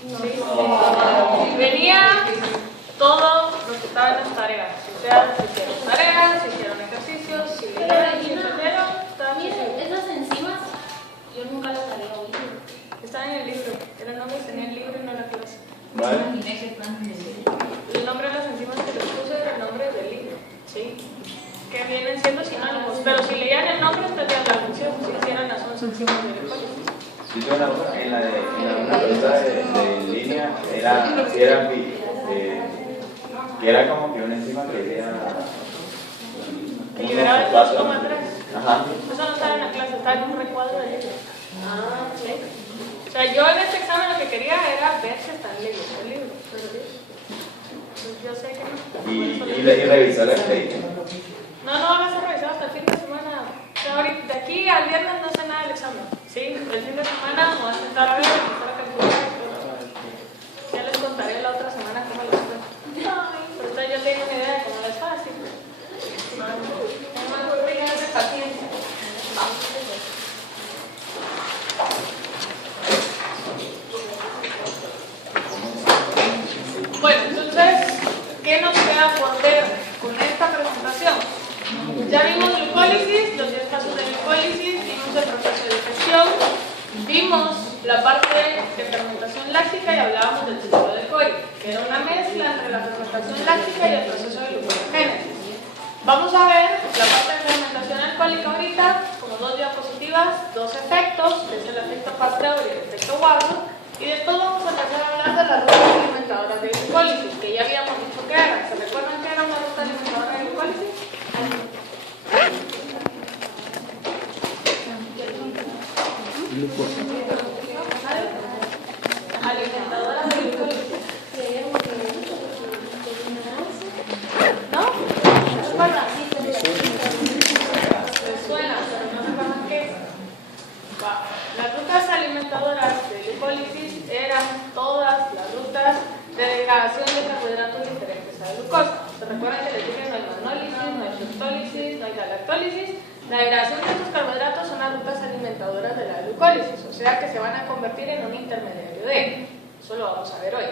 ¿Sí? Venía todo lo que estaba en las tareas. O sea, si hicieron tareas, si hicieron ejercicios, si leyeron, si entendieron. Esas enzimas, yo nunca las había oído. Están en el libro. Era el nombre que tenía el libro y no la clase. ¿Vale? El nombre de las enzimas que les puse era el nombre del libro. ¿Sí? Que vienen siendo sinónimos. Pero si leían el nombre, estarían la función. Si eran las 11 enzimas de glucólisis. Yo tengo en la pregunta de línea, era como que una enzima que era... Que liberaba el 2,3. Ajá. Eso no estaba en la clase, estaba en un recuadro de libro. ¿Sí? O sea, yo en este examen lo que quería era ver si están leyendo el libro. Pues yo sé que no. Y revisar la ley. No vas a revisar hasta el fin de semana. O sea, ahorita, de aquí al viernes no sé nada del examen. ¿Sí? El fin de semana me voy a sentar a ver, a calcular y todo. Ya les contaré la otra semana cómo les fue. Pero ustedes ya tienen una idea de cómo les va, así. Tengan paciencia. Bueno, entonces, ¿qué nos queda por ver con esta presentación? Ya vimos glucólisis, los 10 pasos de glucólisis, vimos el proceso de digestión, vimos la parte de fermentación láctica y hablábamos del ciclo de Cori, que era una mezcla entre la fermentación láctica y el proceso de glucogénesis. Vamos a ver la parte de fermentación alcohólica ahorita, como 2 diapositivas, 2 efectos, que es el efecto Pasteur y el efecto Warburg, y después vamos a empezar a hablar de las rutas alimentadoras de glucólisis, que ya habíamos dicho que eran. ¿Se recuerdan que era una ruta alimentadora de glucólisis? Alimentadora de glucólisis. ¿No? ¿Se recuerdan? ¿Les suena? Pero no se acuerdan qué es. Las rutas alimentadoras de glucólisis eran todas las rutas de degradación de carbohidratos diferentes a la glucosa. ¿Se recuerdan que les dije no hay manólisis, no hay fructólisis, no hay galactólisis? La degradación de estos carbohidratos son las rutas alimentadoras de la glucólisis, o sea que se van a convertir en un intermediario de. Eso lo vamos a ver hoy.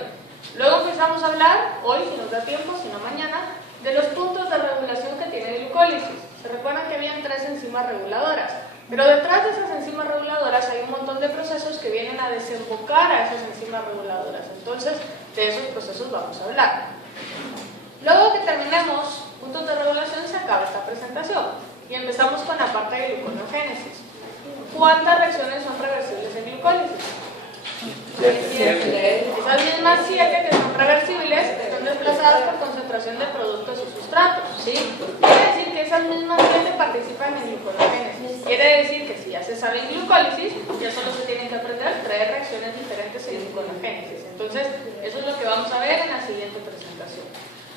Luego empezamos a hablar, hoy si nos da tiempo, si no mañana, de los puntos de regulación que tiene glucólisis. ¿Se recuerdan que habían 3 enzimas reguladoras? Pero detrás de esas enzimas reguladoras hay un montón de procesos que vienen a desembocar a esas enzimas reguladoras. Entonces, de esos procesos vamos a hablar. Luego que terminemos puntos de regulación, se acaba esta presentación. Y empezamos con la parte de gluconeogénesis. ¿Cuántas reacciones son reversibles en glucólisis? 7. Esas mismas 7 que son reversibles están desplazadas por concentración de productos y sustratos, ¿sí? Quiere decir que esas mismas 7 participan en gluconeogénesis. Quiere decir que si ya se sabe en glucólisis, ya solo se tienen que aprender 3 reacciones diferentes en gluconeogénesis. Entonces, eso es lo que vamos a ver en la siguiente presentación.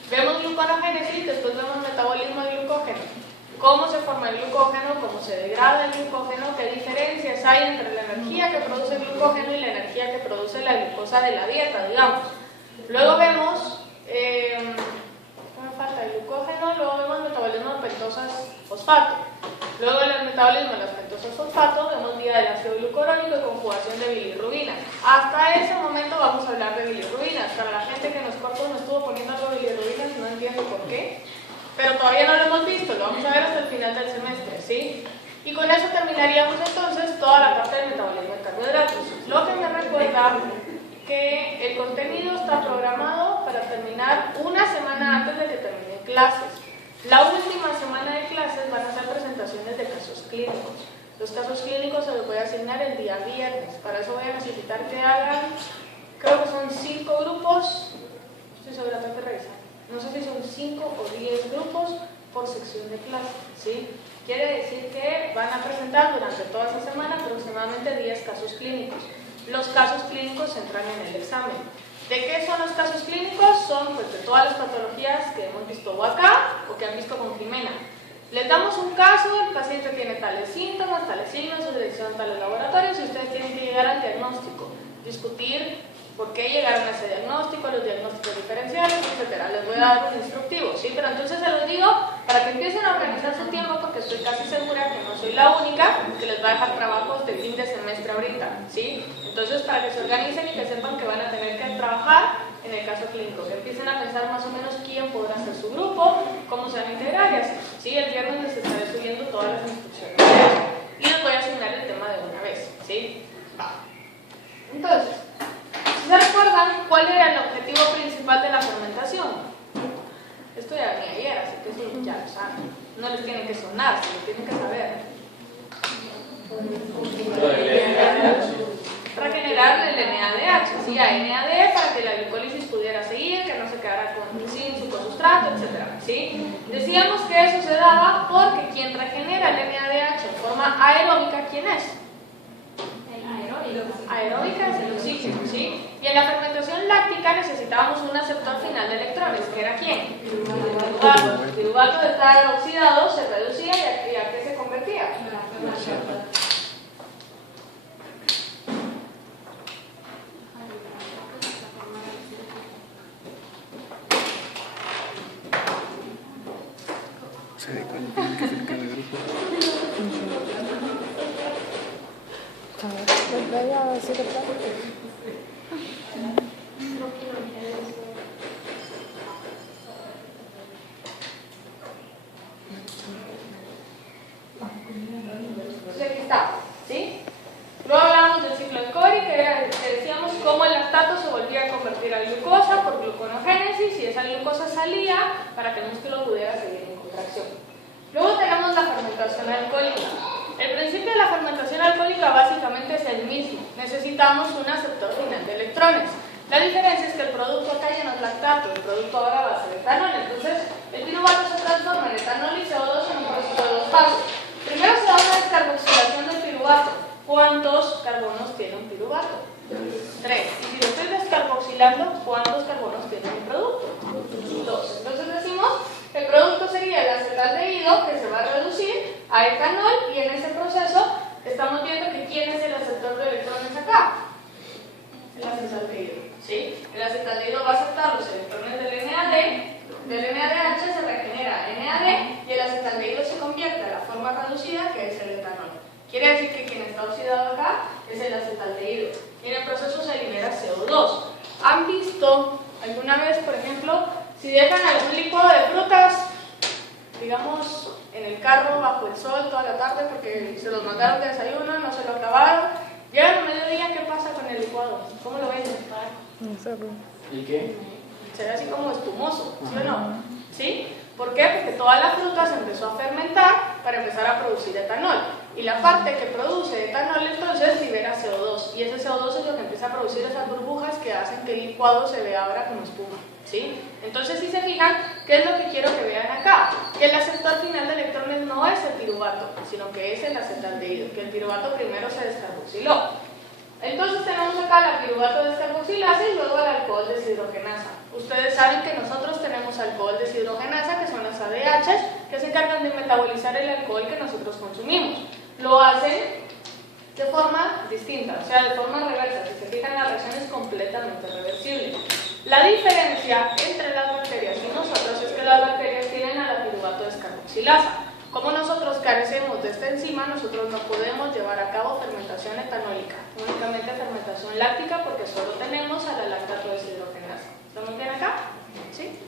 Vemos gluconeogénesis, después vemos metabolismo de glucógeno. Cómo se forma el glucógeno, cómo se degrada el glucógeno, qué diferencias hay entre la energía que produce el glucógeno y la energía que produce la glucosa de la dieta, digamos. Luego vemos, ¿qué me falta? El glucógeno, luego vemos metabolismo de pentosas fosfato. Luego en el metabolismo de las pentosas fosfato vemos vía del ácido glucurónico y conjugación de bilirrubina. Hasta ese momento vamos a hablar de bilirrubinas. Para la gente que en los cortos no estuvo poniendo algo de bilirrubinas, no entiendo por qué. Pero todavía no lo hemos visto, lo vamos a ver hasta el final del semestre, ¿sí? Y con eso terminaríamos entonces toda la parte del metabolismo de carbohidratos. Lo que me recuerda que el contenido está programado para terminar una semana antes de que terminen clases. La última semana de clases van a ser presentaciones de casos clínicos. Los casos clínicos se los voy a asignar el día viernes. Para eso voy a necesitar que hagan, creo que son 5 grupos, estoy seguramente revisando. No sé si son 5 o 10 grupos por sección de clase, ¿sí? Quiere decir que van a presentar durante toda esa semana aproximadamente 10 casos clínicos. Los casos clínicos entran en el examen. ¿De qué son los casos clínicos? Son pues, de todas las patologías que hemos visto acá o que han visto con Jimena. Les damos un caso, el paciente tiene tales síntomas, tales signos, se seleccionan tales laboratorios y ustedes tienen que llegar al diagnóstico, discutir por qué llegaron a ese diagnóstico, los diagnósticos diferenciales, etc. Les voy a dar un instructivo, ¿sí? Pero entonces se los digo para que empiecen a organizar su tiempo porque estoy casi segura que no soy la única que les va a dejar trabajos de fin de semestre ahorita, ¿sí? Entonces, para que se organicen y que sepan que van a tener que trabajar en el caso clínico, que empiecen a pensar más o menos quién podrá ser su grupo, cómo se van a integrar y así. ¿Sí? El viernes les estaré subiendo todas las instrucciones y les voy a asignar el tema de una vez, ¿sí? Va. Entonces, si se recuerdan, ¿cuál era el objetivo principal de la fermentación? Esto ya venía ayer, así que eso ya lo saben. No les tiene que sonar, se lo tienen que saber. Regenerar el NADH, ¿sí? A NAD para que la glicólisis pudiera seguir, que no se quedara sin su cosustrato, etc. ¿Sí? Decíamos que eso se daba porque quien regenera el NADH en forma aeróbica, ¿quién es? Aeróbica es el oxígeno, ¿sí? Y en la fermentación láctica necesitábamos un aceptor final de electrones, ¿que era quién? Piruvato. El piruvato de estar oxidado se reducía y ¿a qué se convertía? Aquí está, ¿sí? Luego hablamos del ciclo de Cori, que decíamos cómo el lactato se volvía a convertir a glucosa por gluconogénesis y esa glucosa salía para que el músculo pudiera seguir en contracción. Luego tenemos la fermentación alcohólica. El principio de la fermentación alcohólica básicamente es el mismo. Necesitamos un aceptor final de electrones. La diferencia es que el producto acá ya no es lactato, el producto ahora va a ser etanol. Entonces, el piruvato se transforma en etanol y CO2 en un proceso de dos fases. Primero se da una descarboxilación del piruvato. ¿Cuántos carbonos tiene un piruvato? 3. Y si lo estoy descarboxilando, ¿cuántos carbonos tiene mi producto? 2. Entonces decimos que el producto sería el acetaldehído, que se va a reducir a etanol, y en ese proceso estamos viendo que ¿quién es el aceptor de electrones acá? El acetaldehído, ¿sí? El acetaldehído va a aceptar los electrones del NADH se regenera NAD y el acetaldehído se convierte a la forma reducida, que es el etanol. Quiere decir que quien está oxidado acá es el acetaldehído y en el proceso se libera CO2. ¿Han visto alguna vez, por ejemplo, si dejan algún licuado de frutas, digamos, en el carro bajo el sol toda la tarde porque se los mandaron de desayuno, no se lo acabaron, llegan a mediodía, ¿qué pasa con el licuado? ¿Cómo lo ven? ¿Y qué? Se ve así como espumoso, ¿sí o no? ¿Sí? ¿Por qué? Porque toda la fruta se empezó a fermentar para empezar a producir etanol. Y la parte que produce etanol entonces libera CO2. Y ese CO2 es lo que empieza a producir esas burbujas que hacen que el licuado se vea ahora como espuma. ¿Sí? Entonces, si se fijan, ¿qué es lo que quiero que vean acá? Que el aceptor final de electrones no es el piruvato, sino que es el acetaldehído, que el piruvato primero se descarboxiló. Entonces tenemos acá la piruvato descarboxilasa y luego el alcohol deshidrogenasa. Ustedes saben que nosotros tenemos alcohol deshidrogenasa, que son las ADHs, que se encargan de metabolizar el alcohol que nosotros consumimos. Lo hacen de forma distinta, o sea, de forma reversa. Si se fijan, la reacción es completamente reversible. La diferencia entre las bacterias y nosotros es que las bacterias tienen a la piruvato descarboxilasa. Como nosotros carecemos de esta enzima, nosotros no podemos llevar a cabo fermentación etanólica, únicamente fermentación láctica, porque solo tenemos a la lactato deshidrogenasa. ¿Estamos bien acá? ¿Sí?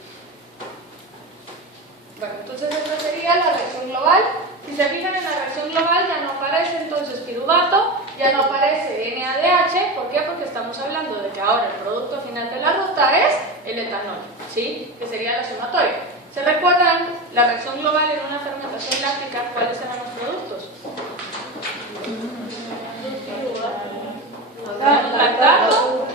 Bueno, entonces esta sería la reacción global. Si se fijan en la reacción global, ya no aparece entonces piruvato, ya no aparece NADH. ¿Por qué? Porque estamos hablando de que ahora el producto final de la ruta es el etanol, ¿sí? Que sería la sumatoria. ¿Se recuerdan la reacción global en una fermentación láctica? ¿Cuáles eran los productos? Lactato,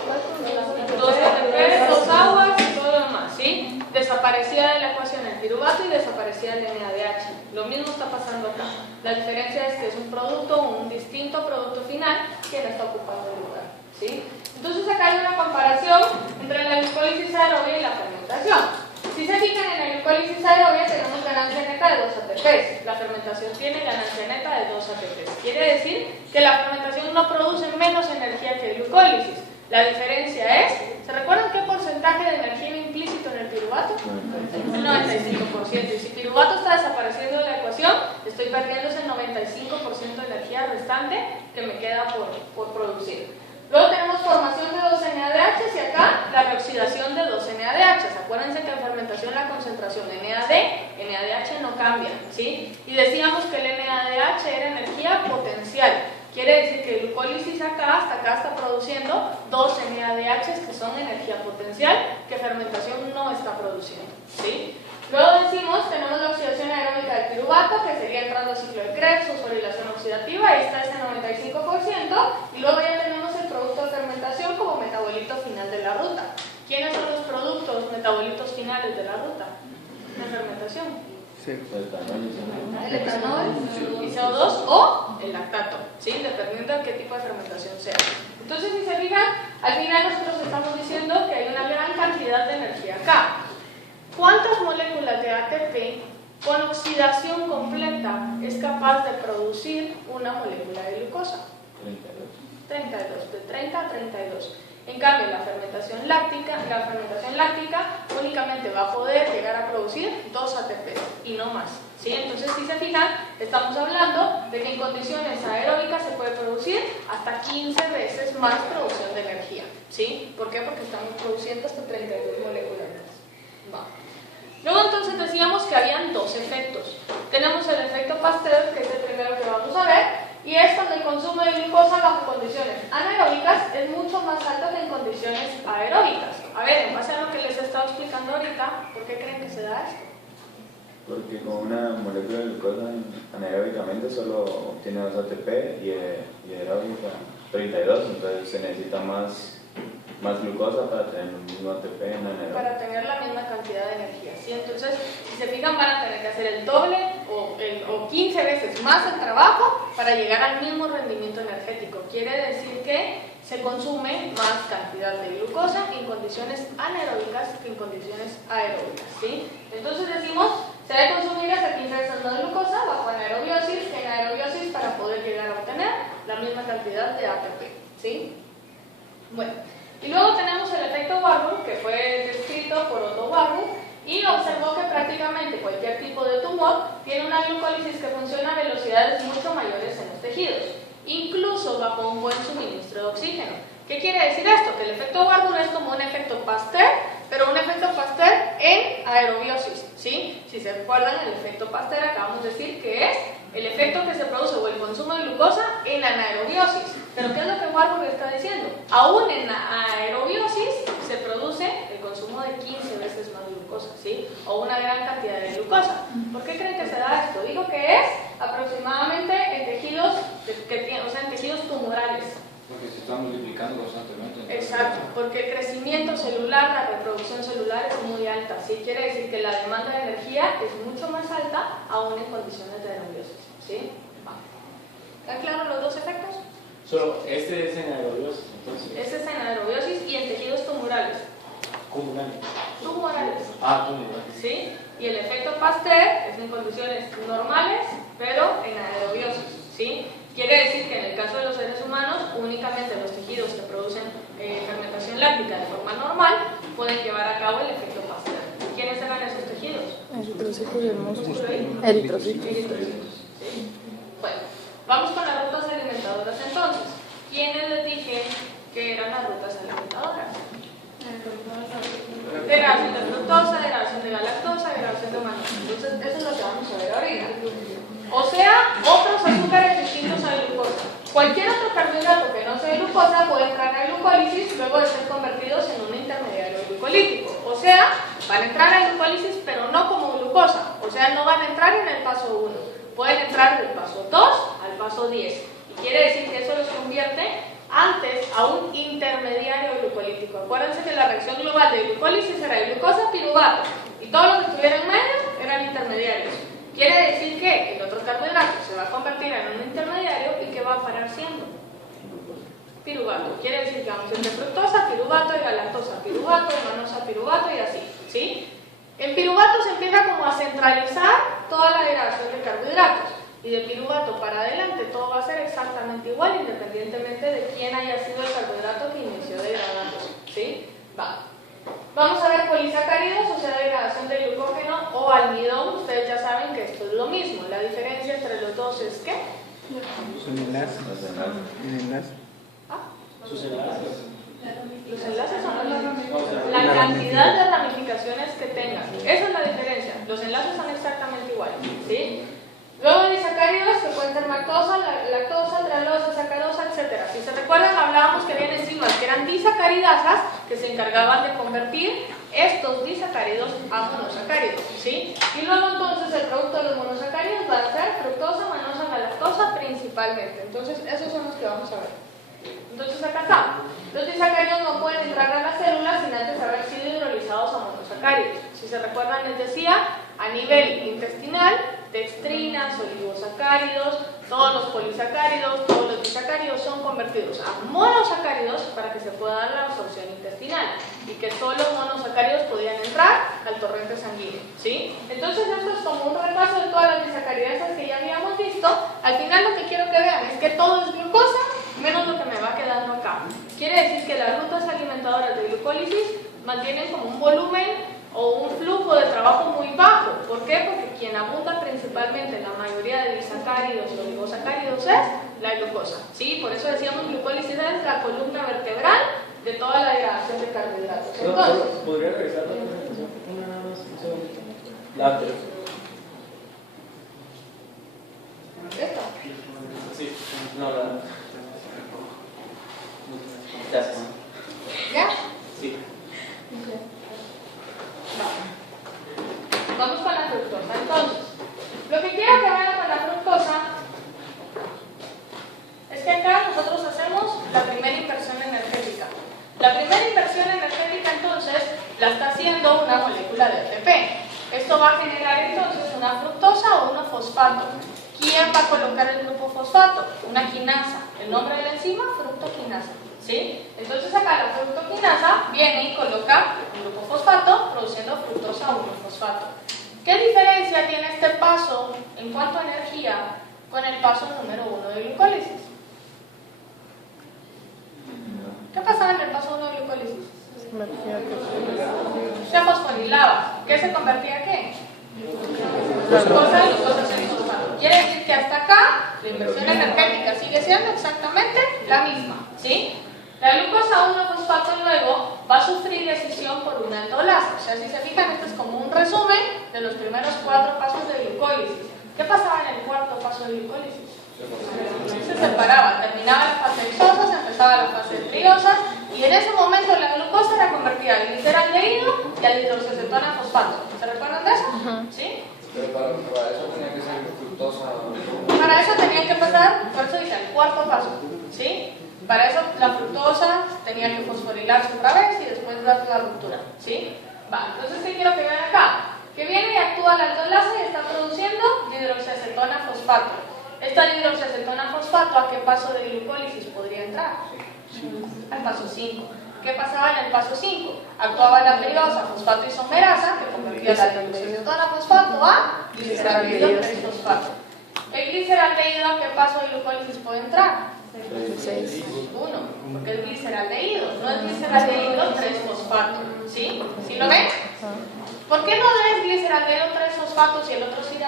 2 ATP, 2 aguas y todo lo demás, ¿sí? Desaparecía de la ecuación el piruvato y desaparecía el NADH. Lo mismo está pasando acá. La diferencia es que es un producto, un distinto producto final quien está ocupando el lugar, ¿sí? Entonces acá hay una comparación entre la glicólisis aerobia y la fermentación. Si se fijan en la glicólisis aerobia tenemos ganancia neta de 2 ATPs. La fermentación tiene ganancia neta de 2 ATPs. Quiere decir que la fermentación no produce menos energía que glucólisis. La diferencia es ¿Se recuerdan qué porcentaje de energía iba implícito en el piruvato? El 95%. Y si piruvato está desapareciendo de la ecuación, estoy perdiendo ese 95% de energía restante que me queda por producir. Luego tenemos formación de 2 NADH y acá la reoxidación de 2 NADH. Acuérdense que en fermentación la concentración de NADH no cambia, ¿sí? Y decíamos que el NADH era energía potencial. Quiere decir que glucólisis hasta acá está produciendo 2 NADH que son energía potencial que fermentación no está produciendo, ¿sí? Luego decimos, tenemos la oxidación aeróbica del piruvato, que sería entrando al ciclo de Krebs, fosforilación oxidativa, ahí está ese 95%, y luego ya tenemos el producto de fermentación como metabolito final de la ruta. ¿Quiénes son los productos metabolitos finales de la ruta de fermentación? Sí. El etanol y CO2 o el lactato, ¿sí? Dependiendo de qué tipo de fermentación sea. Entonces, si se fijan, al final nosotros estamos diciendo que hay una gran cantidad de energía acá. ¿Cuántas moléculas de ATP con oxidación completa es capaz de producir una molécula de glucosa? 32, de 30 a 32. En cambio, la fermentación láctica únicamente va a poder llegar a producir 2 ATP y no más, ¿sí? Entonces, si se fijan, estamos hablando de que en condiciones aeróbicas se puede producir hasta 15 veces más producción de energía, ¿sí? ¿Por qué? Porque estamos produciendo hasta 32 moléculas más. Va. Luego entonces decíamos que habían 2 efectos. Tenemos el efecto Pasteur, que es el primero que vamos a ver, y es cuando el consumo de glucosa bajo condiciones anaeróbicas es mucho más alto que en condiciones aeróbicas. A ver, en base a lo que les he estado explicando ahorita, ¿por qué creen que se da esto? Porque con una molécula de glucosa anaeróbicamente solo obtiene 2 ATP y aeróbica 32, entonces se necesita más glucosa para tener el mismo ATP en anaeróbica. Para tener la misma cantidad de energía, ¿sí? Entonces, si se fijan, van a tener que hacer el doble o 15 veces más el trabajo para llegar al mismo rendimiento energético. Quiere decir que se consume más cantidad de glucosa en condiciones anaeróbicas que en condiciones aeróbicas, ¿sí? Entonces decimos, se debe consumir hasta 15 veces más de glucosa bajo anaerobiosis que en aerobiosis para poder llegar a obtener la misma cantidad de ATP, ¿sí? Bueno, y luego tenemos el efecto Warburg, que fue descrito por Otto Warburg, y observó que prácticamente cualquier tipo de tumor tiene una glucólisis que funciona a velocidades mucho mayores en los tejidos, incluso bajo un buen suministro de oxígeno. ¿Qué quiere decir esto? Que el efecto Warburg es como un efecto Pasteur, pero un efecto Pasteur en aerobiosis, ¿sí? Si se recuerdan, el efecto Pasteur acabamos de decir que es el efecto que se produce o el consumo de glucosa en la anaerobiosis. Pero ¿qué es lo que Warburg está diciendo? Aún en la aerobiosis se produce el consumo de 15 veces más glucosa, ¿sí? O una gran cantidad de glucosa. ¿Por qué creen que se da esto? Digo que es aproximadamente en tejidos, en tejidos tumorales. Porque se está multiplicando constantemente. Exacto, porque el crecimiento celular, la reproducción celular es muy alta, ¿sí? Quiere decir que la demanda de energía es mucho más alta aún en condiciones de aerobiosis, ¿sí? ¿Están claros los 2 efectos? Solo este es en aerobiosis, entonces. Este es en aerobiosis y en tejidos tumorales. Comunales. Tumorales. Tumorales. ¿Sí? Y el efecto Pasteur es en condiciones normales, pero en aerobiosis, ¿sí? Quiere decir que en el caso de los seres humanos, únicamente los tejidos que producen fermentación láctica de forma normal pueden llevar a cabo el efecto Pasteur. ¿Quiénes eran esos tejidos? Eritrocitos y músculos. Eritrocitos. ¿Sí? Bueno, vamos con las rutas alimentadoras entonces. ¿Quiénes les dije que eran las rutas alimentadoras? Degradación de fructosa, degradación de galactosa, degradación de manosa. Entonces, eso es lo que vamos a ver ahorita. O sea, otros azúcares distintos a glucosa. Cualquier otro carbohidrato que no sea glucosa puede entrar a glucólisis luego de ser convertidos en un intermediario glucolítico. O sea, van a entrar a glucólisis pero no como glucosa. O sea, no van a entrar en el paso 1. Pueden entrar del paso 2 al paso 10. Y quiere decir que eso los convierte antes a un intermediario glucolítico. Acuérdense que la reacción global de glucólisis era glucosa, piruvato. Y todo lo que estuviera en medio eran intermediarios. Quiere decir que el otro carbohidrato se va a convertir en un intermediario y que va a parar siendo piruvato. Quiere decir que vamos entre fructosa, piruvato y galactosa, piruvato, manosa, piruvato y así, ¿sí? En piruvato se empieza como a centralizar toda la degradación de carbohidratos y de piruvato para adelante todo va a ser exactamente igual independientemente de quién haya sido el carbohidrato que inició degradándose, ¿sí? Va. Vamos a ver polisacáridos, o sea, degradación de glucógeno o almidón. Ustedes ya saben que esto es lo mismo. La diferencia entre los dos es ¿qué? Un enlace. Un enlace. ¿Ah? Sus enlaces. Los enlaces son la cantidad de ramificaciones que tengan. Esa es la diferencia. Los enlaces son exactamente iguales, ¿sí? Luego de disacáridos se cuentan lactosa, lactosa, trealosa, sacarosa, etc. Si se recuerdan, hablábamos que había enzimas que eran disacaridasas que se encargaban de convertir estos disacáridos a monosacáridos, ¿sí? Y luego entonces el producto de los monosacáridos va a ser fructosa, manosa, galactosa principalmente. Entonces esos son los que vamos a ver. Entonces acá está. Los disacáridos no pueden entrar a las células sin antes haber sido hidrolizados a monosacáridos. Si se recuerdan, les decía, a nivel intestinal, dextrinas, oligosacáridos, todos los polisacáridos, todos los disacáridos son convertidos a monosacáridos para que se pueda dar la absorción intestinal y que solo monosacáridos podían entrar al torrente sanguíneo, ¿sí? Entonces esto es como un repaso de todas las disacaridasas que ya habíamos visto. Al final lo que quiero que vean es que todo es glucosa menos lo que me va quedando acá. Quiere decir que las rutas alimentadoras de glucólisis mantienen como un volumen o un flujo de trabajo muy bajo. ¿Por qué? Porque quien abunda principalmente en la mayoría de disacáridos y oligosacáridos es la glucosa, ¿sí? Por eso decíamos glucólisis es la columna vertebral de toda la degradación de carbohidratos. Entonces, ¿podría regresar la presentación? Nada más, un segundito. La anterior. ¿esto? Sí, no, la. Gracias. ¿Ya? Sí. Vamos con la fructosa. Entonces, lo que quiero que vean con la fructosa es que acá nosotros hacemos la primera inversión energética. La primera inversión energética entonces la está haciendo una molécula de ATP. Esto va a generar entonces una fructosa o una fosfato. ¿Quién va a colocar el grupo fosfato? Una quinasa. El nombre de la enzima, fructoquinasa, ¿sí? Entonces acá la fructoquinasa viene y coloca un grupo fosfato produciendo fructosa o 1-fosfato. ¿Qué diferencia tiene este paso en cuanto a energía con el paso número 1 de glucólisis? ¿Qué pasaba en el paso 1 de glucólisis? Se fosforilaba. ¿Qué se convertía a qué? Glucosa, glucosa 6-fosfato. Quiere decir que hasta acá la inversión energética sigue siendo exactamente la misma, ¿sí? La glucosa 1-fosfato luego va a sufrir escisión por una aldolasa. O sea, si se fijan, esto es como un resumen de los primeros 4 pasos de glucólisis. ¿Qué pasaba en el cuarto paso de glucólisis? Se separaba, terminaba la fase de isosas, empezaba la fase de triosas y en ese momento la glucosa era convertida a gliceraldehído y a hidroxacetona fosfato. ¿Se recuerdan de eso? ¿Sí? Pero para eso tenía que ser fructosa. Para eso tenía que pasar, por eso dice, el cuarto paso, ¿sí? Para eso la fructosa tenía que fosforilarse otra vez y después dar la ruptura, ¿sí? Va, entonces ¿qué quiero que vean acá? Que viene y actúa la aldolasa y está produciendo hidroxiacetona fosfato. Esta hidroxiacetona fosfato, ¿a qué paso de glucólisis podría entrar? Al paso 5. ¿Qué pasaba en el paso 5? Actuaba la triosa fosfato isomerasa, que convertía la hidroxiacetona fosfato a gliceraldehído 3-fosfato. ¿El gliceraldehído a qué paso de glucólisis puede entrar? 1, porque es gliceraldehído, no es gliceraldehído 3-fosfato, ¿sí? ¿Sí lo ven? ¿Por qué no es gliceraldehído 3-fosfato si el otro sí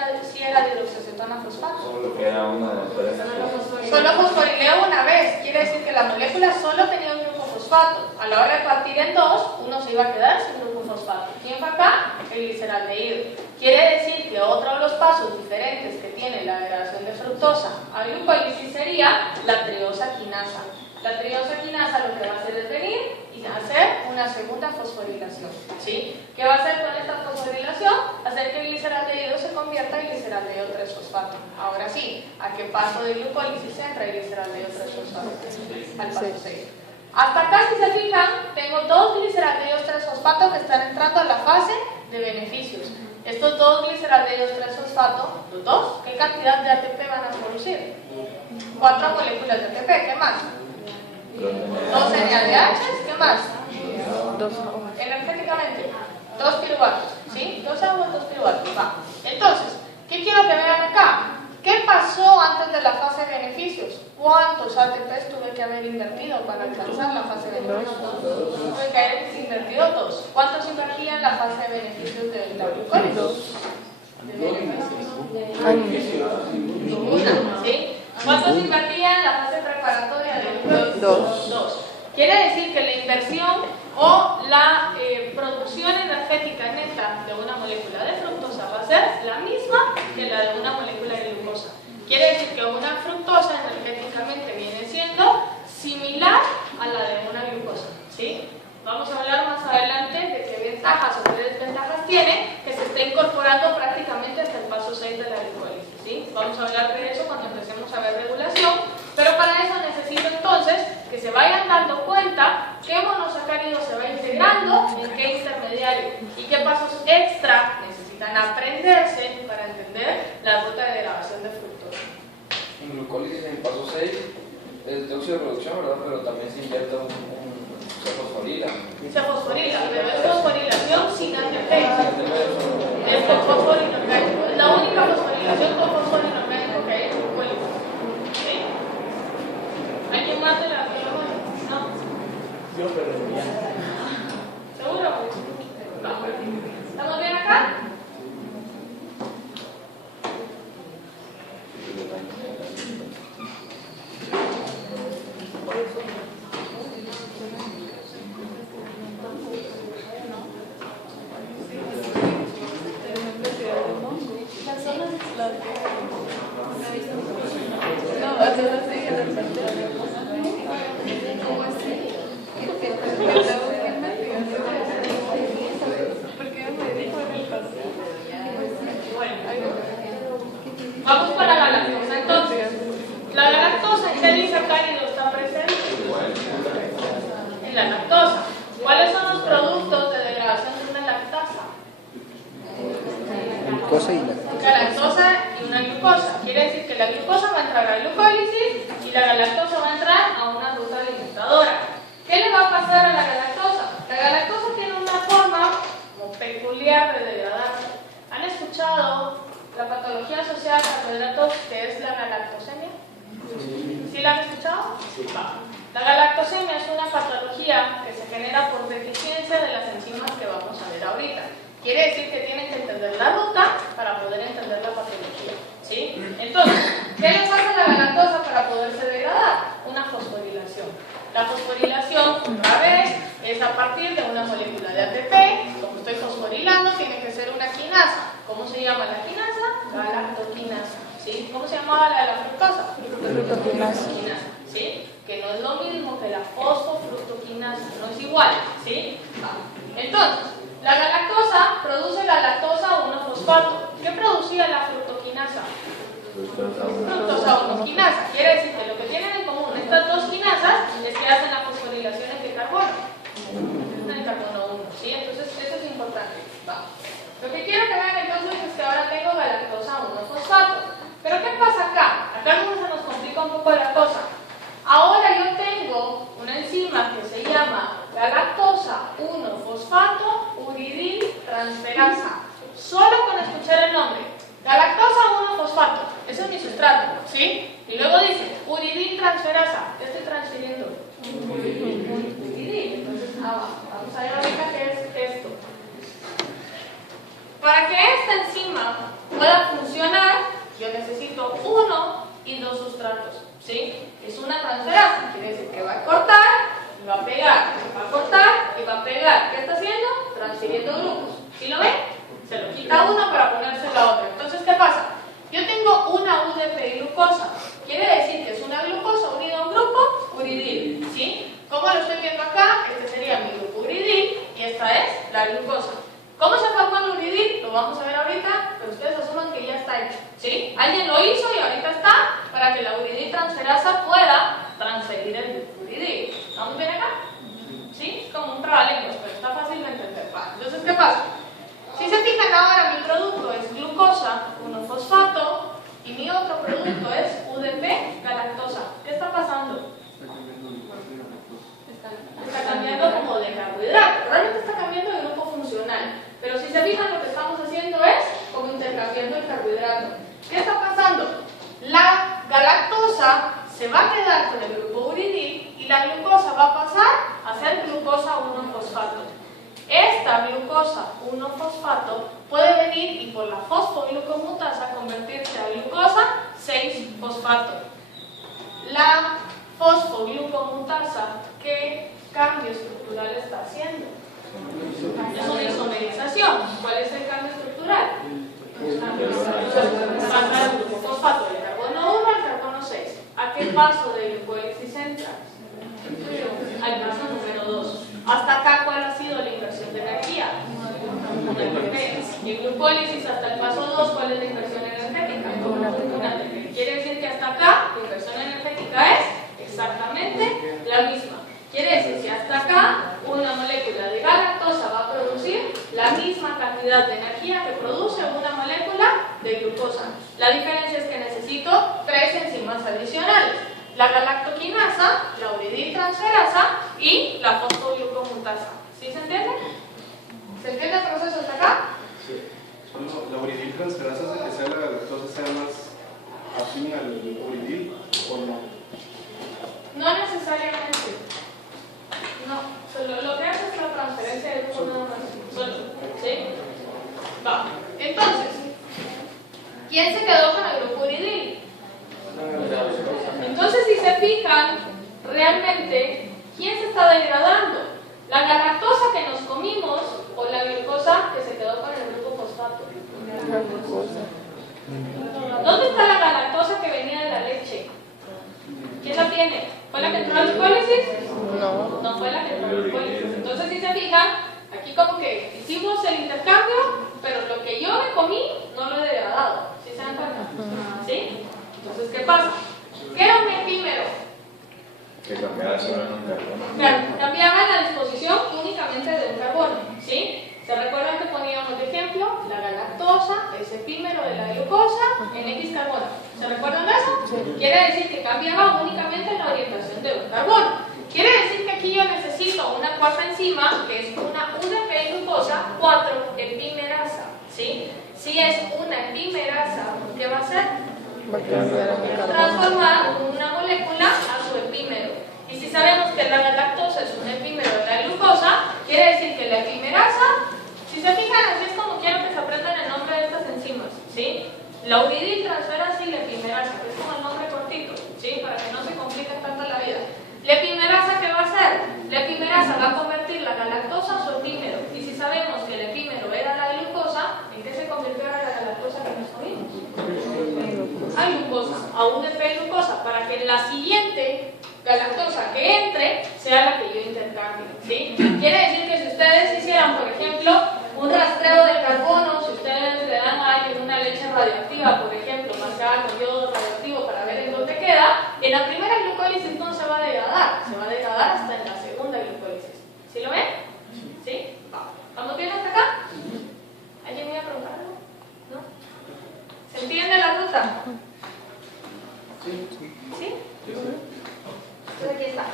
era hidroxiacetona fosfato? Solo queda una de las Solo fosforileo una vez, quiere decir que la molécula solo tenía un grupo fosfato. A la hora de partir en dos, uno se iba a quedar sin grupo fosfato. ¿Quién fue acá? El gliceraldehído. Quiere decir que otro de los pasos diferentes que tiene la degradación de fructosa a glucólisis sería la triosa quinasa. La triosa quinasa lo que va a hacer es venir y hacer una segunda fosforilación, ¿sí? ¿Qué va a hacer con esta fosforilación? Hacer que el gliceraldehído se convierta en gliceraldehído 3-fosfato. Ahora sí, ¿a qué paso de glucólisis entra el gliceraldehído 3-fosfato? Al paso 6. Hasta acá, si se fijan, tengo 2 gliceraldehídos 3-fosfato que están entrando a la fase de beneficios. Estos 2 gliceraldehídos 3-fosfato, los dos, ¿qué cantidad de ATP van a producir? 4 moléculas de ATP, ¿qué más? 2 NADH, ¿qué más? Energéticamente, 2 kilovatios, ¿sí? 2 aguas, 2 kilovatios, va. Entonces, ¿qué quiero que vean acá? ¿Qué pasó antes de la fase de beneficios? ¿Cuántos ATPs tuve que haber invertido para alcanzar la fase de beneficios? Tuve que haber invertido 2. ¿Cuántos invertía en la fase de beneficios de la glucólisis? Ninguna, ¿sí? ¿Cuántos invertía en la fase preparatoria de glucólisis? 2. Quiere decir que la inversión o la producción energética neta de una molécula de fructosa va a ser la misma que la de una molécula de glucosa. Quiere decir que una fructosa energéticamente viene siendo similar a la de una glucosa, ¿sí? Vamos a hablar más adelante de qué ventajas o qué desventajas tiene que se esté incorporando prácticamente hasta el paso 6 de la glicólisis, ¿sí? Vamos a hablar de eso cuando empecemos a ver regulación, pero para eso necesito entonces que se vayan dando cuenta qué monosacárido se va integrando en qué intermediario y qué pasos extra necesitan aprenderse para entender la ruta de degradación de fructosa. En glucólisis, en paso 6, es dióxido de producción, ¿verdad? Pero también se inyecta se fosforila. Se fosforila, pero es fosforilación sin ATP. Es con fósforo inorgánico. Es la única fosforilación con fósforo inorgánico que hay en glucólisis. ¿Sí? ¿Alguien más de la biología? ¿No? Yo, pero ya. ¿Seguro? No. ¿Estamos bien acá? Vamos para la lactosa. Entonces, la galactosa, ¿en qué disacárido está presente? En la lactosa. ¿Cuáles son los productos de degradación de una lactasa? Glucosa y lactosa. Galactosa y una glucosa. Quiere decir que la glucosa va a entrar a la glucólisis y la galactosa va a entrar a una ruta alimentadora. ¿Qué le va a pasar a la galactosa? La galactosa tiene una forma como peculiar de degradarse. ¿Han escuchado la patología asociada a carbohidratos que es la galactosemia? ¿Sí la han escuchado? La galactosemia es una patología que se genera por deficiencia de las enzimas que vamos a ver ahorita. Quiere decir que tienen que entender la ruta para poder entender la patología, ¿sí? Entonces, ¿qué le pasa a la galactosa para poderse degradar? Una fosforilación. La fosforilación, otra vez, es a partir de una molécula de ATP. Como estoy fosforilando, tiene que ser una quinasa. ¿Cómo se llama la quinasa? Galactoquinasa, ¿sí? ¿Cómo se llamaba la de la fructosa? Fructoquinasa, ¿sí? Que no es lo mismo que la fosfofructoquinasa, no es igual, ¿sí? Entonces, la galactosa produce la lactosa 1-fosfato. ¿Qué producía la fructoquinasa? Fructosa 1-quinasa. Quiere decir que lo que tienen en común estas dos quinasas es que hacen la fosforilación en qué carbono. En el carbono 1, ¿sí? Entonces, eso es importante. Vamos. Lo que quiero que vean entonces es que ahora tengo galactosa 1-fosfato. Pero ¿qué pasa acá? Acá es donde se nos complica un poco la cosa. Ahora yo tengo una enzima que se llama galactosa 1-fosfato uridil transferasa. Solo con escuchar el nombre. Galactosa 1-fosfato. Ese es mi sustrato, ¿sí? Y luego dice uridil transferasa. ¿Qué estoy transfiriendo? Uridil. Entonces, vamos a ver ahorita qué es esto. Para que esta enzima pueda funcionar, yo necesito 1 y 2 sustratos, ¿sí? Es una transferasa, quiere decir que va a cortar y va a pegar, va a cortar y va a pegar. ¿Qué está haciendo? Transfiriendo grupos. ¿Sí lo ven? Se lo quita uno para ponerse la otra. Entonces, ¿qué pasa? Yo tengo una UDP glucosa. Quiere decir que es una glucosa unida a un grupo uridil, ¿sí? ¿Cómo lo estoy viendo acá? Este sería mi grupo uridil y esta es la glucosa. ¿Cómo se forma el uridil? Lo vamos a ver ahorita, pero ustedes asuman que ya está hecho, ¿sí? Alguien lo hizo y ahorita está para que la uridil transferasa pueda transferir el uridil. ¿Estamos bien acá? ¿Sí? Es como un trabalenguas, pero está fácil de entender. Entonces, ¿qué pasa? Si se fijan ahora, mi producto es glucosa 1-fosfato y mi otro producto es UDP galactosa. ¿Qué está pasando? Está cambiando como de carbohidrato. Realmente está cambiando de grupo funcional. Pero si se fijan, lo que estamos haciendo es como intercambiando el carbohidrato. ¿Qué está pasando? La galactosa se va a quedar con el grupo uridil y la glucosa va a pasar a ser glucosa 1-fosfato. Esta glucosa 1-fosfato puede venir y por la fosfoglucomutasa convertirse a glucosa 6-fosfato. La fosfoglucomutasa, ¿qué cambio estructural está haciendo? Es una isomerización. ¿Cuál es el cambio estructural? Pasa del grupo fosfato del carbono 1 al carbono 6. ¿A qué paso de glucólisis entra? Al paso número 2. Hasta acá, ¿cuál ha sido la inversión de energía? Y en glucólisis hasta el paso 2, ¿cuál es la inversión energética? Una ATP. Quiere decir que hasta acá la inversión energética es exactamente la misma. Quiere decir que hasta acá una molécula de galactosa va a producir la misma cantidad de energía que produce una molécula de glucosa. La diferencia es que necesito 3 enzimas adicionales: la galactoquinasa, la uridiltransferasa y la fosfoglucomutasa. ¿Sí se entiende? ¿Se entiende el proceso hasta acá? Sí. ¿La uridiltransferasa hace que sea la galactosa sea más afín al uridil o no? No necesariamente. No, solo lo que hace es la transferencia de grupo nada más. Solo, ¿sí? Va. Entonces, ¿quién se quedó con el grupo uridil? Entonces, si se fijan, realmente, ¿quién se está degradando? ¿La galactosa que nos comimos o la glucosa que se quedó con el grupo fosfato? ¿Dónde está la galactosa que venía de la leche? ¿Quién la tiene? ¿Fue la que entró a glucólisis? No. No fue la que entró a glucólisis. Entonces, si se fijan, aquí como que hicimos el intercambio, pero lo que yo me comí no lo he degradado. ¿Sí se dan cuenta? ¿Sí? Entonces, ¿qué pasa? ¿Qué era un epímero? Que cambiaba solo en un carbono. Claro, cambiaba la disposición únicamente de un carbono. ¿Sí? ¿Se recuerdan que poníamos de ejemplo? La galactosa es epímero de la glucosa en X carbono. ¿Se recuerdan de eso? Sí. Quiere decir que cambiaba únicamente la orientación de un carbono. Quiere decir que aquí yo necesito una cuarta enzima, que es una UDP glucosa 4-epimerasa. ¿Sí? Si es una epimerasa, ¿qué va a hacer? Transformar una molécula a su epímero. Y si sabemos que la galactosa es un epímero de la glucosa, quiere decir que la epimerasa, si se fijan, así es como quiero que se aprendan el nombre de estas enzimas, ¿sí? La uridiltransferasa y la epimerasa, que es como el nombre cortito, ¿sí? Para que no se complique tanto la vida. La epimerasa, ¿qué va a hacer? La epimerasa va a convertir la galactosa a su epímero. Y si sabemos que el epímero era la glucosa, ¿en qué se convirtió ahora la galactosa que nos comimos? A glucosa, a UDP glucosa, para que la siguiente galactosa que entre sea la que yo intercambie, ¿sí? Quiere decir que si ustedes hicieran, por ejemplo, un rastreo del carbono, si ustedes le dan a alguien una leche radioactiva, por ejemplo, marcada con yodo radioactivo para ver en dónde queda, en la primera glucólisis no se va a degradar, se va a degradar hasta en la segunda glucólisis. ¿Sí lo ven? ¿Sí? ¿Vamos bien hasta acá? ¿Alguien me iba a preguntar algo? ¿No? ¿Se entiende la ruta? ¿Sí? ¿Sí? Entonces aquí está.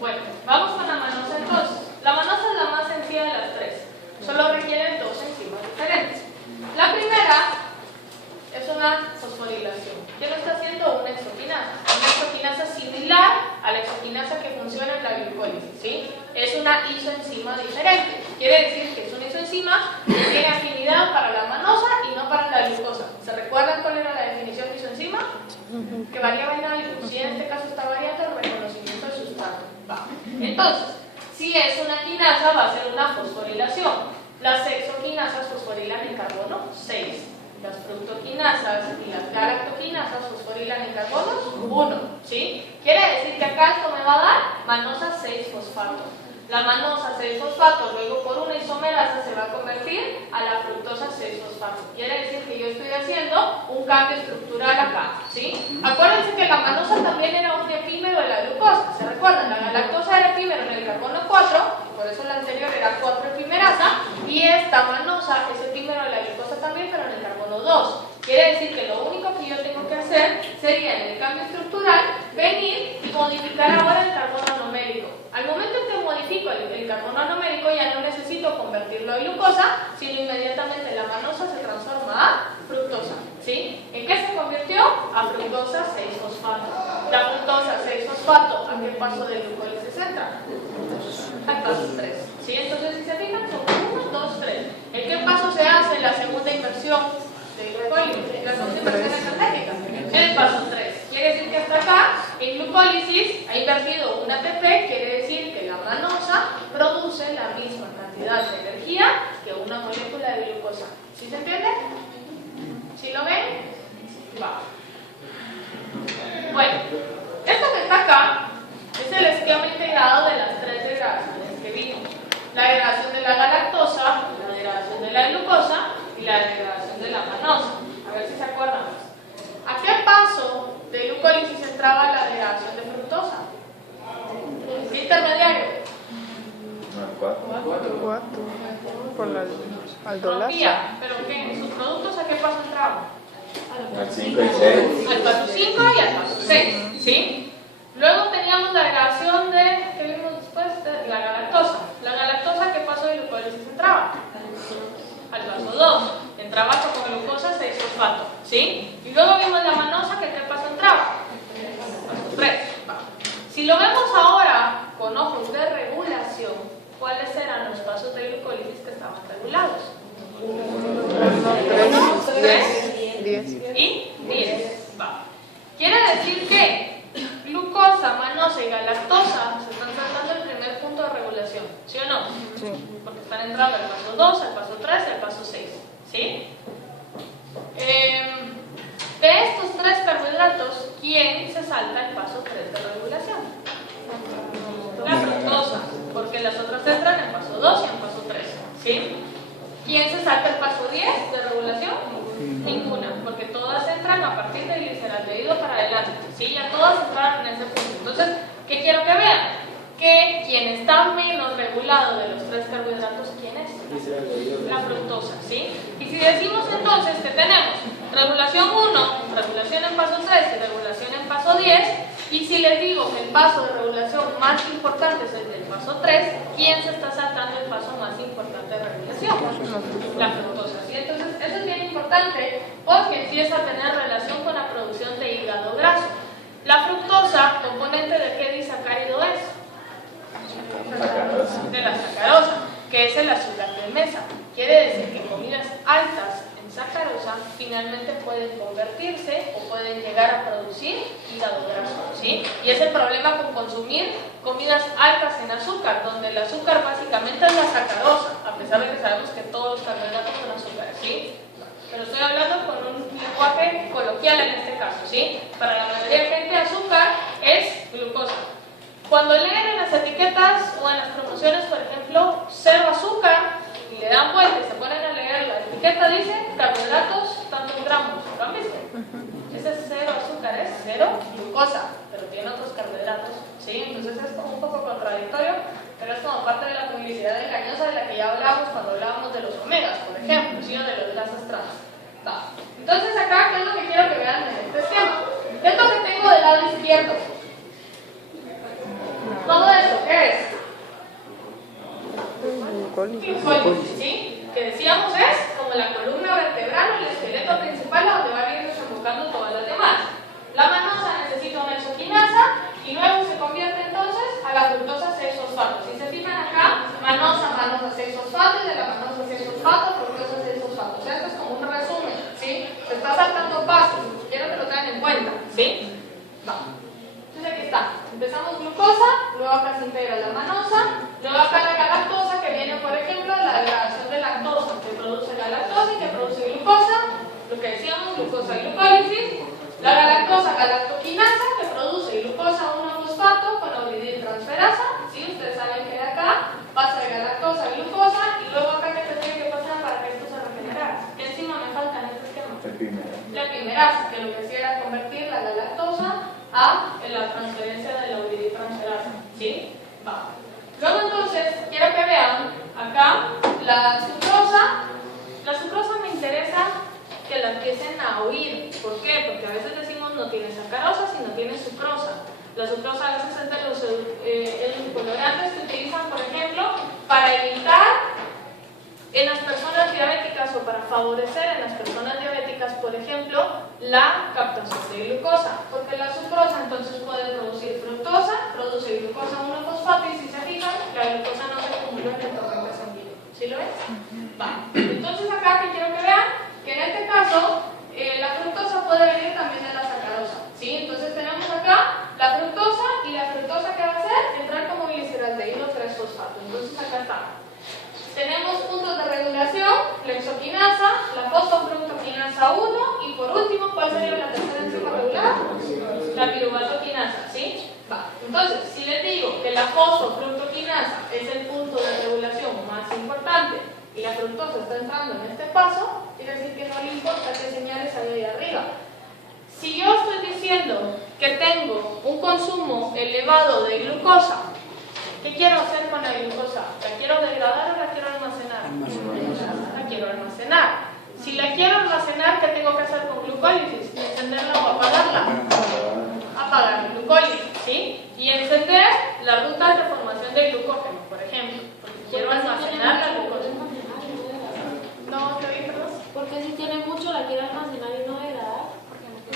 Bueno, vamos con la manosa entonces. La manosa es la más sencilla de las tres. Solo requiere 2 enzimas diferentes. La primera es una fosforilación. ¿Qué lo está haciendo? Una exoquinasa. Una exoquinasa similar a la exoquinasa que funciona en la glucólisis, ¿sí? Es una isoenzima diferente. Quiere decir que es una isoenzima que tiene afinidad para la manosa y no para la glucosa. ¿Se recuerdan cuál era la definición de isoenzima? Que variaba en algo. Si en este caso está variando el reconocimiento del sustrato. Entonces, si es una quinasa, va a ser una fosforilación. Las hexoquinasas fosforilan en carbono 6. Las fructoquinasas y las galactoquinasas fosforilan en carbono 1. ¿Sí? Quiere decir que acá esto me va a dar manosa 6-fosfato. La manosa 6-fosfato luego por una isomerasa se va a convertir a la fructosa 6-fosfato. Quiere decir que yo estoy haciendo un cambio estructural acá, ¿sí? Acuérdense que la manosa también era un epímero de la glucosa. ¿Se recuerdan? La galactosa era epímero en el carbono 4, por eso la anterior era 4-epimerasa, y esta manosa es epímero de la glucosa también, pero en el carbono 2. Quiere decir que lo único que yo tengo que hacer sería en el cambio estructural venir y modificar ahora el carbono numérico. Al momento en que modifico el carbono numérico ya no necesito convertirlo a glucosa, sino inmediatamente la manosa se transforma a fructosa. ¿Sí? ¿En qué se convirtió? A fructosa 6-fosfato. La fructosa 6-fosfato, ¿a qué paso de glucólisis entra? Al paso 3. ¿Sí? Entonces, si se fijan, son 1, 2, 3. ¿En qué paso se hace la segunda inversión de glucólisis? La segunda inversión energética. En el paso 3. Quiere decir que hasta acá, en glucólisis, ha invertido un ATP, quiere decir que la manosa produce la misma cantidad de energía que una molécula de glucosa. ¿Sí se entiende? ¿Sí lo ven? Va. Bueno, esto que está acá es el esquema integrado de las 3 degradaciones que vimos. La degradación de la galactosa, la degradación de la glucosa y la degradación de la manosa. A ver si se acuerdan. ¿A qué paso de glucólisis entraba la degradación de fructosa? ¿Qué intermediario? 4. Por la aldolasa. Tropía. ¿Pero qué? ¿Sus productos a qué paso entraban? Al 5 y 6. Al paso 5 y al paso 6. ¿Sí? Luego teníamos la degradación de, ¿qué vimos después? De la galactosa. ¿La galactosa a qué paso de glucólisis entraba? Al paso 2. Entraba como glucosa 6-fosfato. ¿Sí? Y luego vimos la manosa que a qué paso entraba? Paso 3. Si lo vemos ahora con ojos de regulación, ¿cuáles eran los pasos de glucólisis que estaban regulados? 3, 10. y 10. Va. Quiere decir que glucosa, manosa y galactosa se están saltando el primer punto de regulación, ¿sí o no? Sí. Porque están entrando al paso 2, al paso 3 y al paso 6. ¿Sí? De estos 3 carbohidratos, ¿quién se salta el paso 3 de regulación? La fructosa, porque las otras entran en paso 2 y en paso 3. ¿Sí? ¿Quién se salta el paso 10 de regulación? Ninguna, porque todas entran a partir del gliceraldehído para adelante. ¿Sí? Ya todas entraron en ese punto. Entonces, ¿qué quiero que vean? Que quien está menos regulado de los 3 carbohidratos, ¿quién es? La fructosa, ¿sí? Y si decimos entonces que tenemos regulación 1, regulación en paso 3 y regulación en paso 10, y si les digo que el paso de regulación más importante es el del paso 3, ¿quién se está saltando el paso más importante de regulación? La fructosa, ¿sí? Entonces, eso es bien importante porque empieza a tener relación con la producción de hígado graso. La fructosa, componente de qué disacárido es? De la sacarosa, que es el azúcar de mesa. Quiere decir que comidas altas en sacarosa finalmente pueden convertirse o pueden llegar a producir hígado graso, ¿sí? Y es el problema con consumir comidas altas en azúcar, donde el azúcar básicamente es la sacarosa, a pesar de que sabemos que todos los carbohidratos son azúcares, ¿sí? Pero estoy hablando con un lenguaje coloquial en este caso, ¿sí? Para la mayoría de gente azúcar es glucosa. Cuando leen en las etiquetas o en las promociones, por ejemplo, 0 azúcar, y le dan vuelta y se ponen a leer la etiqueta, dice carbohidratos tantos gramos. ¿Lo han visto? Ese 0 azúcar es 0 glucosa, pero tiene otros carbohidratos, ¿sí? Entonces es como un poco contradictorio, pero es como parte de la publicidad engañosa de la que ya hablamos cuando hablábamos de los omegas, por ejemplo, ¿sí? O de los grasas trans. Va. Entonces acá, ¿qué es lo que quiero que vean en este esquema? ¿Qué es lo que tengo del lado izquierdo? Todo eso, ¿qué es? Glucólisis, ¿sí? Que decíamos es como la columna vertebral o el esqueleto principal a donde va a ir desembocando todas las demás. La manosa necesita una exoquinasa y luego se convierte entonces a la fructosa 6-fosfato. Si se fijan acá, manosa 6-fosfato y de la manosa 6-fosfato, fructosa 6-fosfato. O sea, esto es como un resumen, ¿sí? Se está saltando pasos, quiero que lo tengan en cuenta, ¿sí? Va. Entonces aquí está, empezamos glucosa, luego acá se integra la manosa, luego acá la galactosa que viene, por ejemplo, la degradación de lactosa que produce galactosa y que produce glucosa, lo que decíamos, glucosa y glucólisis, la galactosa, galactoquinasa que produce glucosa 1-fosfato con obridiltransferasa, ¿sí? Ustedes saben que de acá pasa de galactosa a glucosa y luego acá que tendría que pasar para que esto se regenerara. ¿Qué enzima me falta en este esquema? La epimerasa, que lo que hacía era convertir la galactosa a la transferencia de la obridiltransferasa, ¿sí? Va. Luego entonces, quiero que vean acá la sucrosa. La sucrosa me interesa que la la empiecen a oír. ¿Por qué? Porque a veces decimos no tiene sacarosa, sino tiene sucrosa. La sucrosa a veces es de los edulcorantes que utilizan, por ejemplo, para evitar en las personas diabéticas o para favorecer en las personas diabéticas, por ejemplo, la captación de glucosa, porque la sucrosa entonces puede producir fructosa, produce glucosa 1-fosfato y si se fijan, la glucosa no se acumula en el torrente sanguíneo. ¿Sí lo ves? Va. Entonces acá que quiero que vean que en este caso la fructosa puede venir también de la sacarosa. ¿Sí? Entonces tenemos acá la fructosa y la fructosa ¿qué va a hacer? Entrar como gliceraldehído 3-fosfato. Entonces acá está. Tenemos puntos de regulación, la exoquinasa, la fosfofructoquinasa 1 y por último, ¿cuál sería la tercera enzima regular? La piruvatoquinasa, ¿sí? Va. Entonces, si les digo que la fosfofructoquinasa es el punto de regulación más importante y la fructosa está entrando en este paso, quiere decir que no le importa qué señales hay ahí arriba. Si yo estoy diciendo que tengo un consumo elevado de glucosa, ¿qué quiero hacer con la glucosa? ¿La quiero degradar o la quiero almacenar? La quiero almacenar. Si la quiero almacenar, ¿qué tengo que hacer con glucólisis? ¿Encenderla o apagarla? Apagar la glucólisis, ¿sí? Y encender las rutas de formación de glucógeno, por ejemplo, porque quiero almacenar la glucosa. No, te vi, perdón. Porque si tiene mucho la quiero almacenar y no degradar.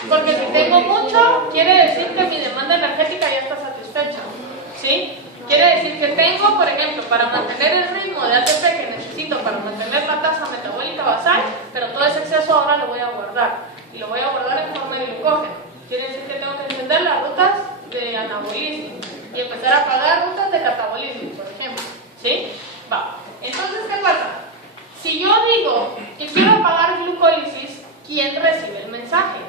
Porque si tengo mucho, quiere decir que mi demanda energética ya está satisfecha, ¿sí? Quiere decir que tengo, por ejemplo, para mantener el ritmo de ATP que necesito para mantener la tasa metabólica basal, pero todo ese exceso ahora lo voy a guardar. Y lo voy a guardar en forma de glucógeno. Quiere decir que tengo que encender las rutas de anabolismo y empezar a apagar rutas de catabolismo, por ejemplo. ¿Sí? Va. Entonces, ¿qué pasa? Si yo digo que quiero apagar glucólisis, ¿quién recibe el mensaje?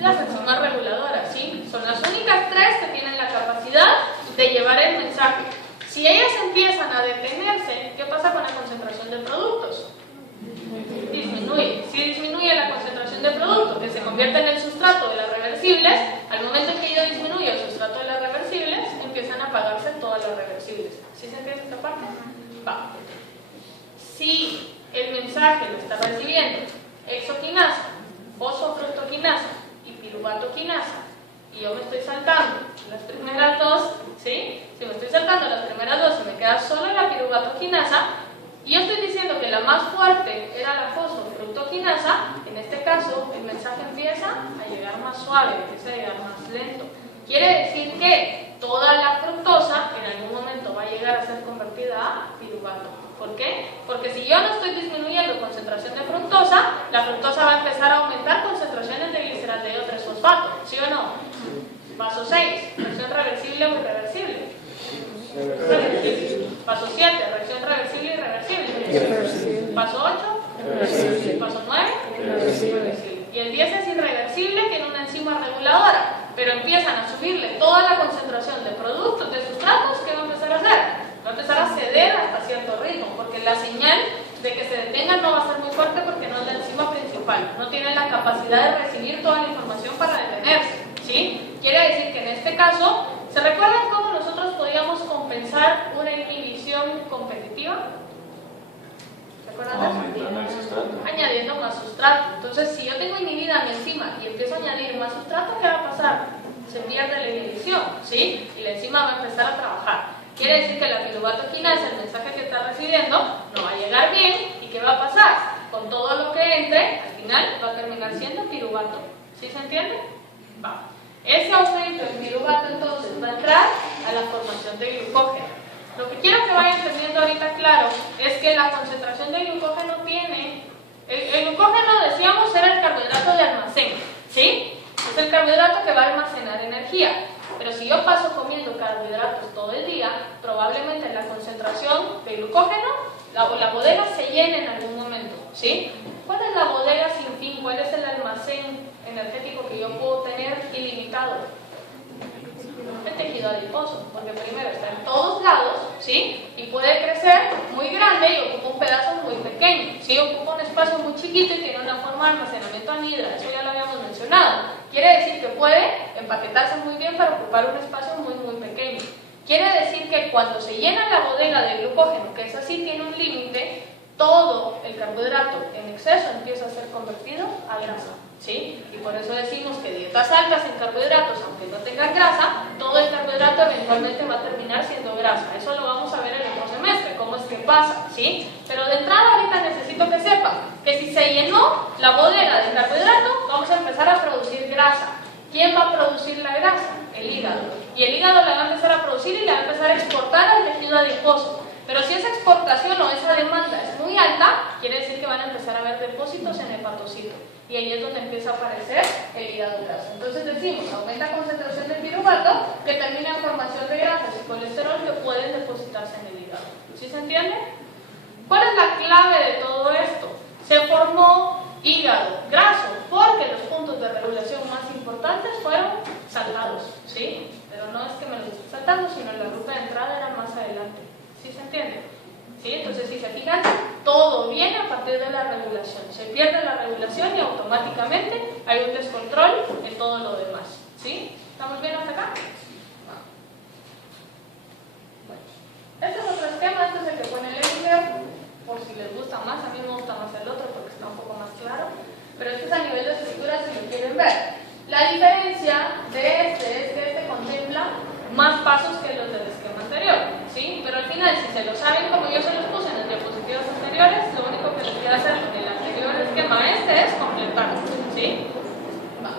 Las enzimas reguladoras, ¿sí? Son las únicas tres que tienen la capacidad de llevar el mensaje. Si ellas empiezan a detenerse, ¿qué pasa con la concentración de productos? Disminuye. Si disminuye la concentración de productos, que se convierte en el sustrato de las reversibles, al momento en que yo disminuyo el sustrato de las reversibles, empiezan a apagarse todas las reversibles. ¿Sí se entiende esta parte? Va. Si el mensaje lo está recibiendo exoquinasa, fosfofructoquinasa y piruvatoquinasa, y yo me estoy saltando las primeras dos, ¿sí? Si me estoy saltando las primeras dos y me queda solo la piruvatoquinasa, y yo estoy diciendo que la más fuerte era la fosfofructoquinasa, en este caso el mensaje empieza a llegar más suave, empieza a llegar más lento. Quiere decir que toda la fructosa en algún momento va a llegar a ser convertida a piruvato. ¿Por qué? Porque si yo no estoy disminuyendo concentración de fructosa, la fructosa va a empezar a aumentar concentraciones de gliceraldehído 3-fosfato, ¿sí o no? Paso 6, reacción reversible o irreversible. Reversible. Paso 7, reacción reversible y irreversible. Paso 8, reversible. Paso 9, irreversible. Y el 10 es irreversible, tiene una enzima reguladora, pero empiezan a subirle toda la concentración de productos, de sustratos, ¿qué va a empezar a hacer? Va a empezar a ceder hasta cierto ritmo, porque la señal de que se detenga no va a ser muy fuerte porque no es la enzima principal, no tiene la capacidad de recibir toda la información para detenerse, ¿sí? Quiere decir que en este caso, ¿se recuerdan cómo nosotros podíamos compensar una inhibición competitiva? ¿Se acuerdan? Añadiendo más sustrato. Entonces, si yo tengo inhibida mi enzima y empiezo a añadir más sustrato, ¿qué va a pasar? Se pierde la inhibición, ¿sí? Y la enzima va a empezar a trabajar. Quiere decir que la piruvatoquinasa, el mensaje que está recibiendo, no va a llegar bien. ¿Y qué va a pasar? Con todo lo que entre, al final va a terminar siendo piruvato. ¿Sí se entiende? Va. Ese aumento en piruvato entonces va a entrar a la formación de glucógeno. Lo que quiero que vayan entendiendo ahorita claro es que la concentración de glucógeno tiene... El glucógeno, decíamos, era el carbohidrato de almacén, ¿sí? Es el carbohidrato que va a almacenar energía. Pero si yo paso comiendo carbohidratos todo el día, probablemente la concentración de glucógeno, la bodega se llene en algún momento, ¿sí? ¿Cuál es la bodega sin fin? ¿Cuál es el almacén energético que yo puedo tener ilimitado? El tejido adiposo, porque primero está en todos lados, ¿sí? Y puede crecer muy grande y ocupa un pedazo muy pequeño, ¿sí? Ocupa un espacio muy chiquito y tiene una forma de almacenamiento anhidra, eso ya lo habíamos mencionado. Quiere decir que puede empaquetarse muy bien para ocupar un espacio muy pequeño. Quiere decir que cuando se llena la bodega de glucógeno, que es así, tiene un límite, todo el carbohidrato en exceso empieza a ser convertido a grasa, ¿sí? Y por eso decimos que dietas altas en carbohidratos, aunque no tengan grasa, todo el carbohidrato eventualmente va a terminar siendo grasa. Eso lo vamos a ver en el otro semestre, cómo es que pasa, ¿sí? Pero de entrada ahorita necesito que sepan que si se llenó la bodega de carbohidrato, vamos a empezar a producir grasa. ¿Quién va a producir la grasa? El hígado. Y el hígado la va a empezar a producir y la va a empezar a exportar al tejido adiposo. Pero si esa exportación o esa demanda es muy alta, quiere decir que van a empezar a haber depósitos en hepatocito. Y ahí es donde empieza a aparecer el hígado graso. Entonces decimos, aumenta la concentración de piruvato, que termina en formación de grasas y colesterol que pueden depositarse en el hígado. ¿Sí se entiende? ¿Cuál es la clave de todo esto? Se formó hígado graso porque los puntos de regulación más importantes fueron saltados, ¿sí? Pero no es que me los esté saltando, sino la ruta de entrada era más adelante. ¿Sí se entiende? ¿Sí? Entonces, si se fijan, todo viene a partir de la regulación. Se pierde la regulación y automáticamente hay un descontrol en todo lo demás. ¿Sí? ¿Estamos bien hasta acá? Bueno. Este es otro esquema, este es el que pone el Ellinger, por si les gusta más. A mí me gusta más el otro porque está un poco más claro. Pero este es a nivel de estructura si lo quieren ver. La diferencia de este es que este contempla más pasos que los del esquema anterior, ¿sí? Pero al final, si se lo saben como yo se los puse en las diapositivas anteriores, lo único que les queda hacer con el anterior esquema es completar, ¿sí? Va.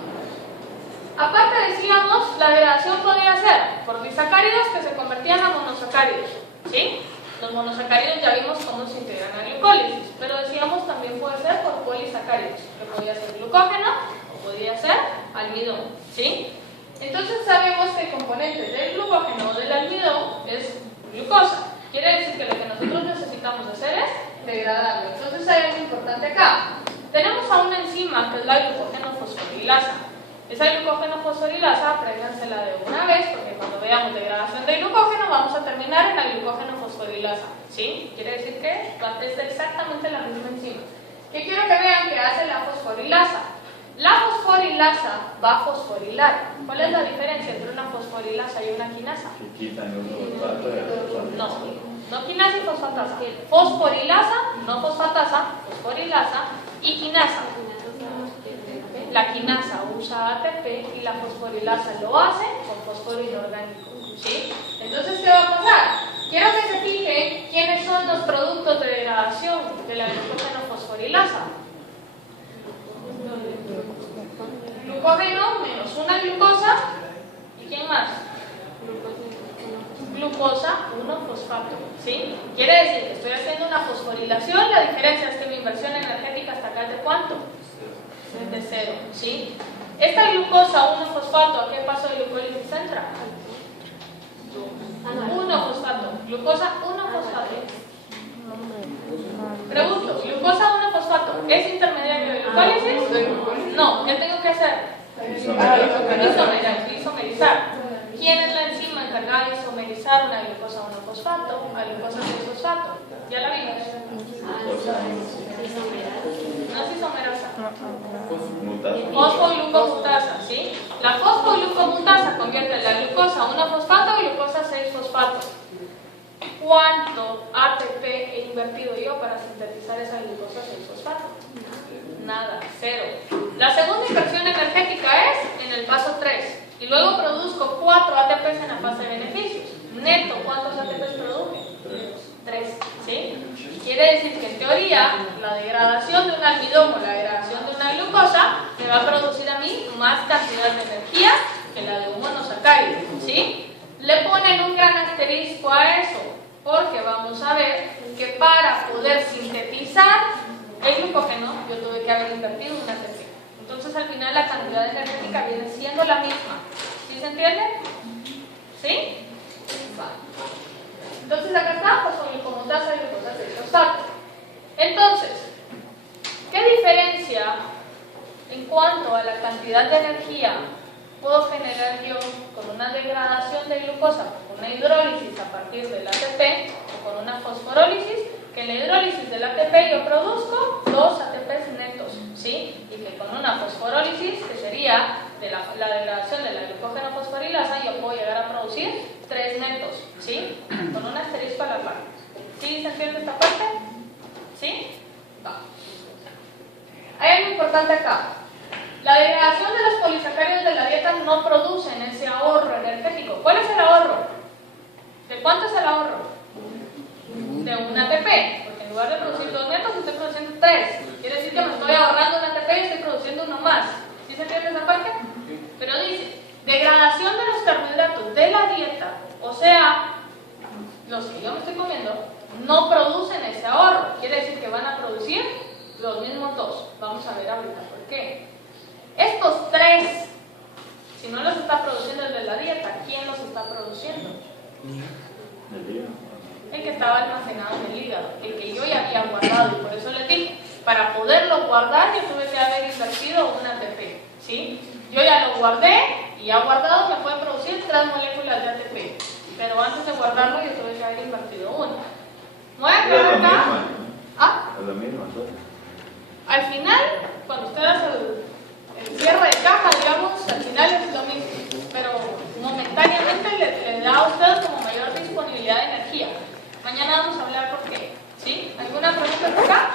Aparte decíamos, la degradación podría ser por disacáridos que se convertían a monosacáridos, ¿sí? Los monosacáridos ya vimos cómo se integran a glucólisis, pero decíamos también puede ser por polisacáridos, que podría ser glucógeno o podría ser almidón, ¿sí? Entonces sabemos que el componente del glucógeno o del almidón es glucosa. Quiere decir que lo que nosotros necesitamos hacer es degradarlo. Entonces hay algo importante acá. Tenemos a una enzima que es la glucógeno fosforilasa. Esa glucógeno fosforilasa, apréndansela de una vez, porque cuando veamos degradación de glucógeno vamos a terminar en la glucógeno fosforilasa, ¿sí? Quiere decir que es exactamente la misma enzima. ¿Qué quiero que vean que hace la fosforilasa? La fosforilasa va a fosforilar. ¿Cuál es la diferencia entre una fosforilasa y una quinasa? Que quitan un fosfato y el fosfato. No quinasa y fosfatasa. Fosforilasa, no fosfatasa, fosforilasa y quinasa. La quinasa usa ATP y la fosforilasa lo hace con fósforo inorgánico, ¿sí? Entonces, ¿qué va a pasar? Quiero que se fijen quiénes son los productos de degradación de la glucógeno fosforilasa. Glucógeno menos una glucosa. ¿Y quién más? Glucosa 1-fosfato, ¿sí? Quiere decir que estoy haciendo una fosforilación. La diferencia es que mi inversión energética hasta acá es de ¿cuánto? Es de 0, ¿sí? Esta glucosa 1-fosfato, ¿a qué paso de glucólisis entra? 1-fosfato. Glucosa 1-fosfato. Pregunto, ¿glucosa 1-fosfato es intermediario de glucólisis? No, ¿qué tengo que hacer? Isomerizar. ¿Quién es la enzima encargada de isomerizar una glucosa 1-fosfato a glucosa 6-fosfato? ¿Ya la vimos? No es isomerasa. Fosfoglucomutasa, ¿sí? La fosfoglucomutasa convierte la glucosa 1-fosfato a glucosa 6-fosfato. ¿Cuánto ATP he invertido yo para sintetizar esa glucosa 6-fosfato? Nada, 0. La segunda inversión energética es en el paso 3. Y luego produzco 4 ATPs en la fase de beneficios. Neto, ¿cuántos ATPs produje? 3, ¿sí? Quiere decir que en teoría la degradación de un almidón o la degradación de una glucosa me va a producir a mí más cantidad de energía que la de un monosacárido, ¿sí? Le ponen un gran asterisco a eso, porque vamos a ver que para poder sintetizar el glucógeno yo tuve que haber invertido un ATP. Entonces al final la cantidad energética viene siendo la misma. ¿Sí se entiende? ¿Sí? Vale. Entonces acá está fosfoglucomutasa y glucosa 6-fosfato. Entonces, ¿qué diferencia en cuanto a la cantidad de energía puedo generar yo con una degradación de glucosa, con una hidrólisis a partir del ATP o con una fosforólisis? Que en la hidrólisis del ATP yo produzco 2 ATPs netos, ¿sí? Y que con una fosforólisis, que sería de la degradación de la glucógeno fosforilasa, yo puedo llegar a producir 3 netos, ¿sí? Con un asterisco a la par. ¿Sí se entiende esta parte? ¿Sí? Va. Hay algo importante acá. La degradación de los polisacáridos de la dieta no producen ese ahorro energético. ¿Cuál es el ahorro? ¿De cuánto es el ahorro? De un ATP, porque en lugar de producir 2 netos estoy produciendo 3. Quiere decir que me estoy ahorrando un ATP y estoy produciendo uno más. ¿Sí se entiende esa parte? Pero dice, degradación de los carbohidratos de la dieta, o sea, los que yo me estoy comiendo, no producen ese ahorro. Quiere decir que van a producir los mismos 2. Vamos a ver ahorita por qué. Estos 3, si no los está produciendo el de la dieta, ¿quién los está produciendo? El que estaba almacenado en el hígado, el que yo ya había guardado. Y por eso les dije, para poderlo guardar yo tuve que haber invertido un ATP, ¿sí? Yo ya lo guardé y ya guardado me puede producir 3 moléculas de ATP, pero antes de guardarlo yo tuve que haber invertido uno. Voy a aclarar acá. ¿Ah? Es lo mismo, entonces. Al final, cuando usted hace el cierre de caja, digamos, al final es lo mismo, pero momentáneamente le da a usted como mayor disponibilidad de energía. Mañana vamos a hablar por qué. ¿Sí? ¿Alguna pregunta por acá?